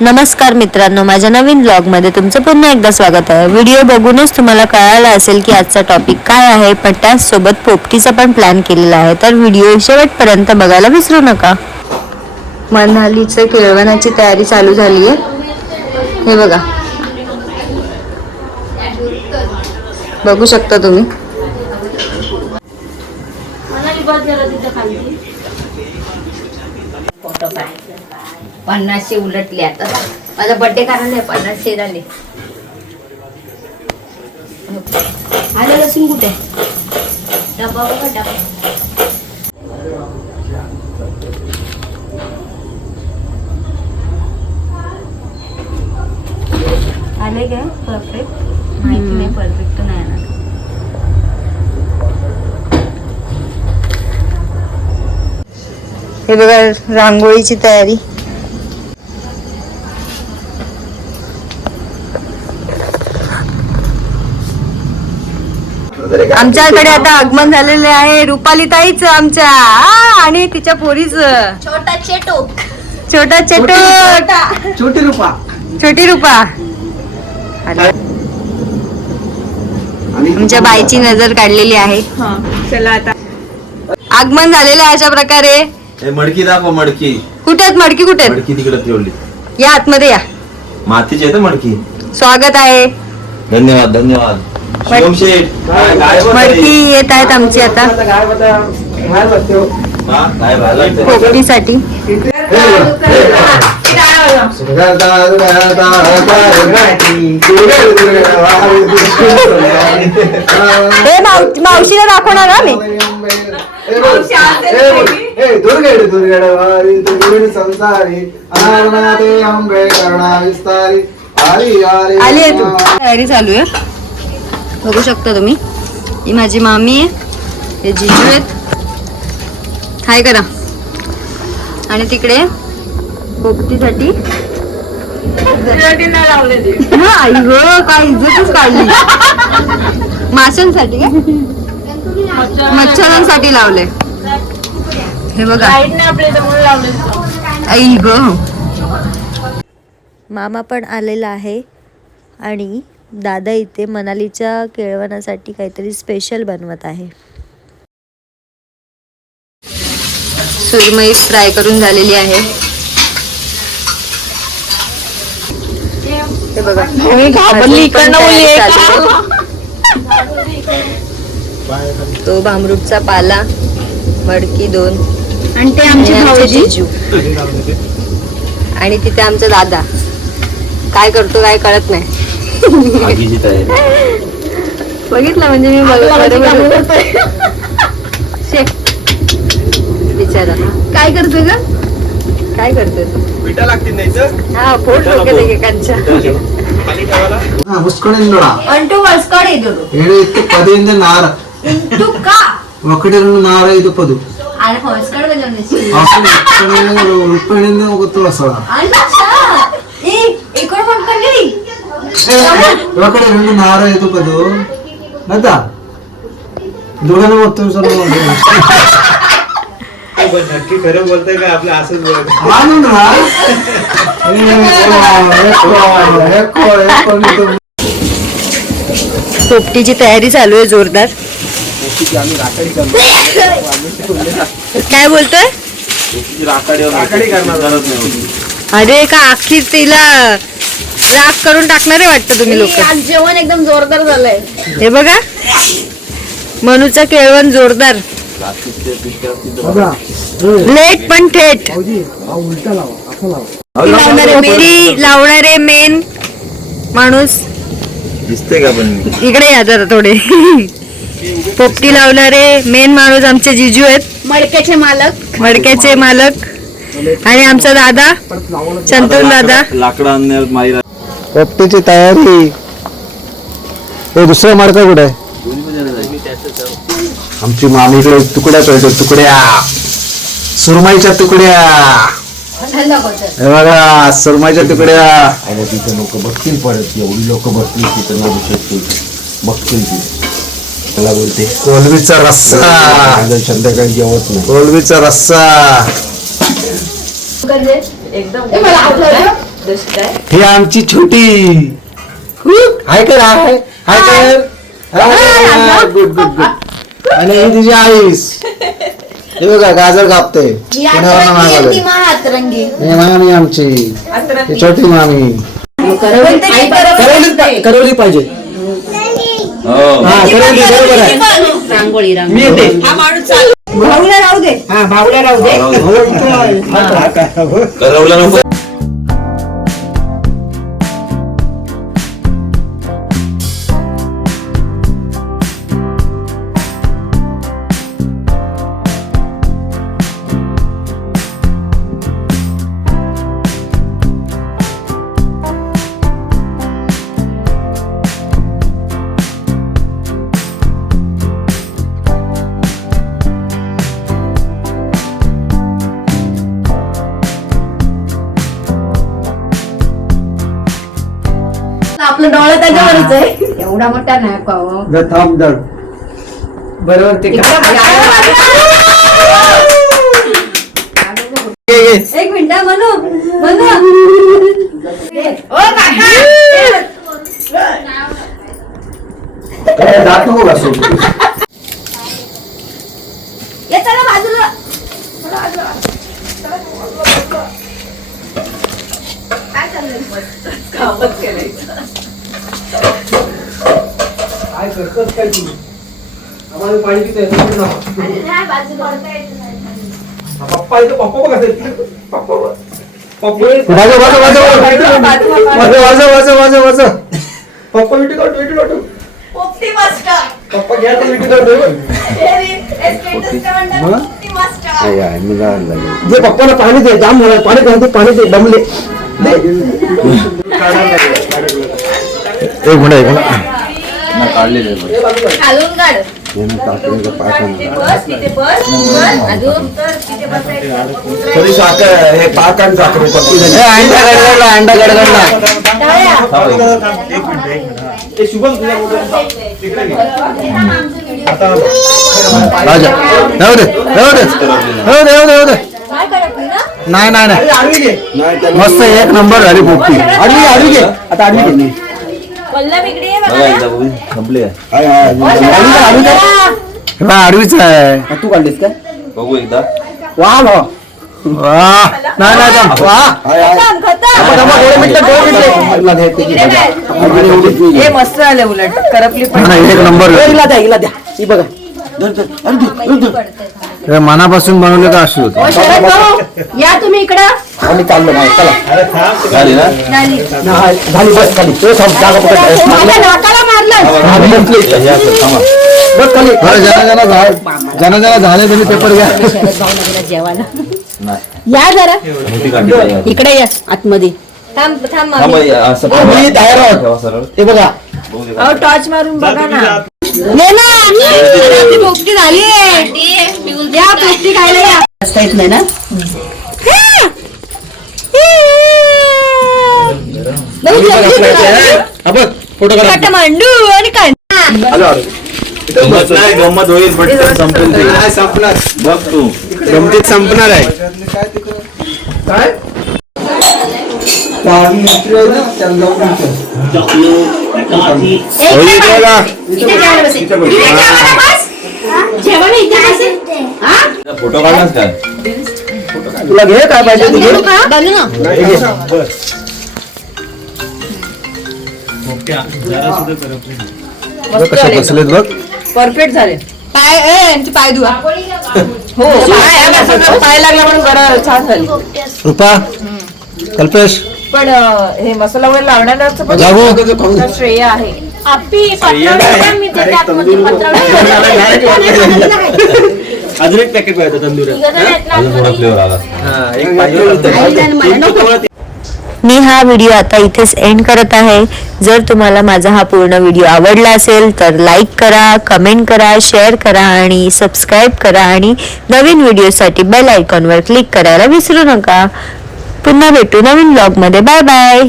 नमस्कार मित्रांनो, माझ्या नवीन ब्लॉगमध्ये तुमचं पुन्हा एकदा स्वागत आहे. व्हिडिओ बघूनच तुम्हाला कळालं असेल की आजचा टॉपिक काय आहे, पण त्याचसोबत पोपटीचा पण प्लॅन केलेला आहे. तर व्हिडिओ शेवटपर्यंत बघायला विसरू नका. मनालीचं केळवणाची तयारी चालू झाली आहे. हे बघा, बघू शकता तुम्ही. पन्नासशे उलटले आता. माझा बर्थडे करायला 50 झाले. आलं लसूण कुठे? डबा बघा, डबा. आले काय परफेक्ट? माहिती नाही, परफेक्ट नाही आला. हे बघा, रांगोळीची तयारी. आमच्याकडे आता आगमन झालेले आहे रुपाली ताईच आमच्या आणि तिच्या पोरीच छोटा चेटो, छोटा चेटो, छोटी रूपा. आमच्या बाईची नजर काढलेली आहे. चला आता आगमन झालेलं आहे अशा प्रकारे. मडकी दाखव. मडकी कुठे आहेत? मडकी कुठे आहेत? मडकी तिकडे ठेवली. या आतमध्ये या. मातीची आहे मडकी. स्वागत आहे. धन्यवाद धन्यवाद. शिवम शेठ, मडकी येत आहेत आमची आता पोपटीसाठी. मावशीला दाखवणार ना मी. आली आहे तू. तयारी चालू आहे, बघू शकता तुम्ही. ही माझी मामी आहे, हे जिजू आहेत. हाय करा. आणि तिकडे पोपटीसाठी आई ग, काय इज्जतच काढली. माशांसाठी काय, मच्छरांसाठी लावले. हे बघा, आई ग. मामा पण आलेला आहे आणि दादा इथे मनालीच्या केळवणासाठी काहीतरी स्पेशल बनवत आहे. सुरमई फ्राय करून झालेली आहे. हे बघा, तो भामरूटचा पाला, मडकी 2 आणि ते आमचे जिजू आणि तिथे आमचा दादा काय करतो काय कळत नाही. बघितलं म्हणजे मी बिचारा काय करतोय ग? काय करतोय तू? पिठा लागतील नाही तर. हा, पोट डोक्यात एकेकांच्या. अंटू वस्कड येतो ಪದೆಯಿಂದ ನಾರ इंटू का ಒಕ್ಕಡೆ ನಾರ ಇದು ಪದು आणि वस्कड बजावण्याची ಉಪ್ಪಣಿಂದ ಹೋಗುತ್ತೋ ಸಳ इकडे म्हणली ಒಕ್ಕಡೆ రెండు ನಾರ ಇದು ಪದು ನದ दोघांना होतो सर. नक्की खरं बोलतोय का आपलं असंच बोलत? पोपटीची तयारी चालू आहे जोरदार. काय बोलतोय? राखाडी करणार. अरे का अखेर तिला राख करून टाकणार आहे वाटतं तुम्ही लोक. आज जेवण एकदम जोरदार झालंय. हे बघा, मनूचा केळवण जोरदार. लेट पण थेट. लावणारे मेन माणूस दिसते का पण? इकडे या जरा थोडे. पोपटी लावणारे मेन माणूस आमचे जिजू आहेत, मडक्याचे मालक. आणि आमचा दादा संतून दादा. लाकडं आणण्यावर माहीर. पोपटीची तयारी. हे दुसरा मार्ग कुठे आहे? आमची मामीकडे तुकड्या करतो. तुकड्या, सुरमाईच्या तुकड्या. हे बघा, सुरमाईच्या तुकड्या. तिथे लोक बघतील, परत एवढी लोक बघतील तिथं बघतील. त्याला बोलते कोलबीचा रस्सा. संध्याकाळी जेवत नाही. कोलबीचा रस्सा. ही आमची छोटी हाय कर हाय हाय कर गुड गुड गुड. आणि ही तुझी आईस हे बघा गाजर कापते पुण्यावरनं मागवलंय. ही मामी आमची ही छोटी मामी करवली पाहिजे. हा करवली बरोबर आहे. रांगोळी मी येते. भाऊला राहू दे. हा भाऊला राहू दे. करवलं नको. आपलं डोळा त्याच्यावरच आहे. एवढा मोठा नाही पाहू. थांब दर बरोबर ते एक मिनिट म्हणू म्हणू. दाखव बसो. चला बाजूला. काय चाललंय? काय करतोस काय तू? आम्हाला पाणी पितोय पप्पा इथं पप्पा बघा पप्पा वाजव वाजव वाजव वाजव वाजव वाजव वाजव पप्पा विटी काढ विटी काढ. पोपटी मास्टर. पप्पा घ्या तर विटी काढ. जे पप्पाला पाणी दे जाम झालं पाणी दे पाणी दे दमले. एक मिनिट काढलेले खालून काढ. तिथे बस. अजून तिथे बसायचं. थोडी साखर हे पाक आणि साखर अंडा गडगडला अंडा गडगडला. नाही नाही नाही मस्त एक नंबर झाली पोपटी. आडवी घे आता आडवी घे. संपले आडवीच आहे. तू काढलीस काय बघू एकदा. वा वा नाही नाही मस्त आले उलट करपली एक नंबर बघा मनापासून बनवले का अशी होते. या तुम्ही इकडं. आम्ही चाललो नाही चला. झाली ना. झाली बस खाली तो जागा पकड. नाकाला मारलं. बस खाली जना जना झाले तुम्ही पेपर घ्या. जेवायला नाही. या जरा मोठी काढली. इकडे या आतमध्ये. थांब थांब हा, बाई, असं आम्ही तयार आहोत. ठेवा सरळ. हे बघा टॉर्च मारून बघा ना. पोपटी झाली. या पोपटी खायला या. रस्ता येत नाही ना. मांडू आणि काय गंमत नाही गंमत होईल पटकन संपेल ते. नाही संपणार. बघ तू गमतीत संपणार आहे. काय फोटो काढलास काय. तुला घे काय पाहिजे ते घे. कसे बसलेत बघ. परफेक्ट झाले. पाय यांचे पाय धुवा. हो पाय लागला म्हणून बरं छान झाली. रुपा कल्पेश पण हे मसाला वगैरे लावण्याचं पण जाऊ श्रेय आहे. अजून एक पॅकेट पाहिजे तंदुरी. अजून थोडा फ्लेवर आला. मी हा व्हिडिओ आता इथेच एंड करत आहे. जर तुम्हाला माझा हा पूर्ण व्हिडिओ आवडला असेल तर लाईक करा, कमेंट करा, शेअर करा आणि सबस्क्राईब करा आणि नवीन व्हिडिओसाठी बेल आयकॉनवर क्लिक करायला विसरू नका. पुन्हा भेटू नवीन व्लॉगमध्ये. Bye bye.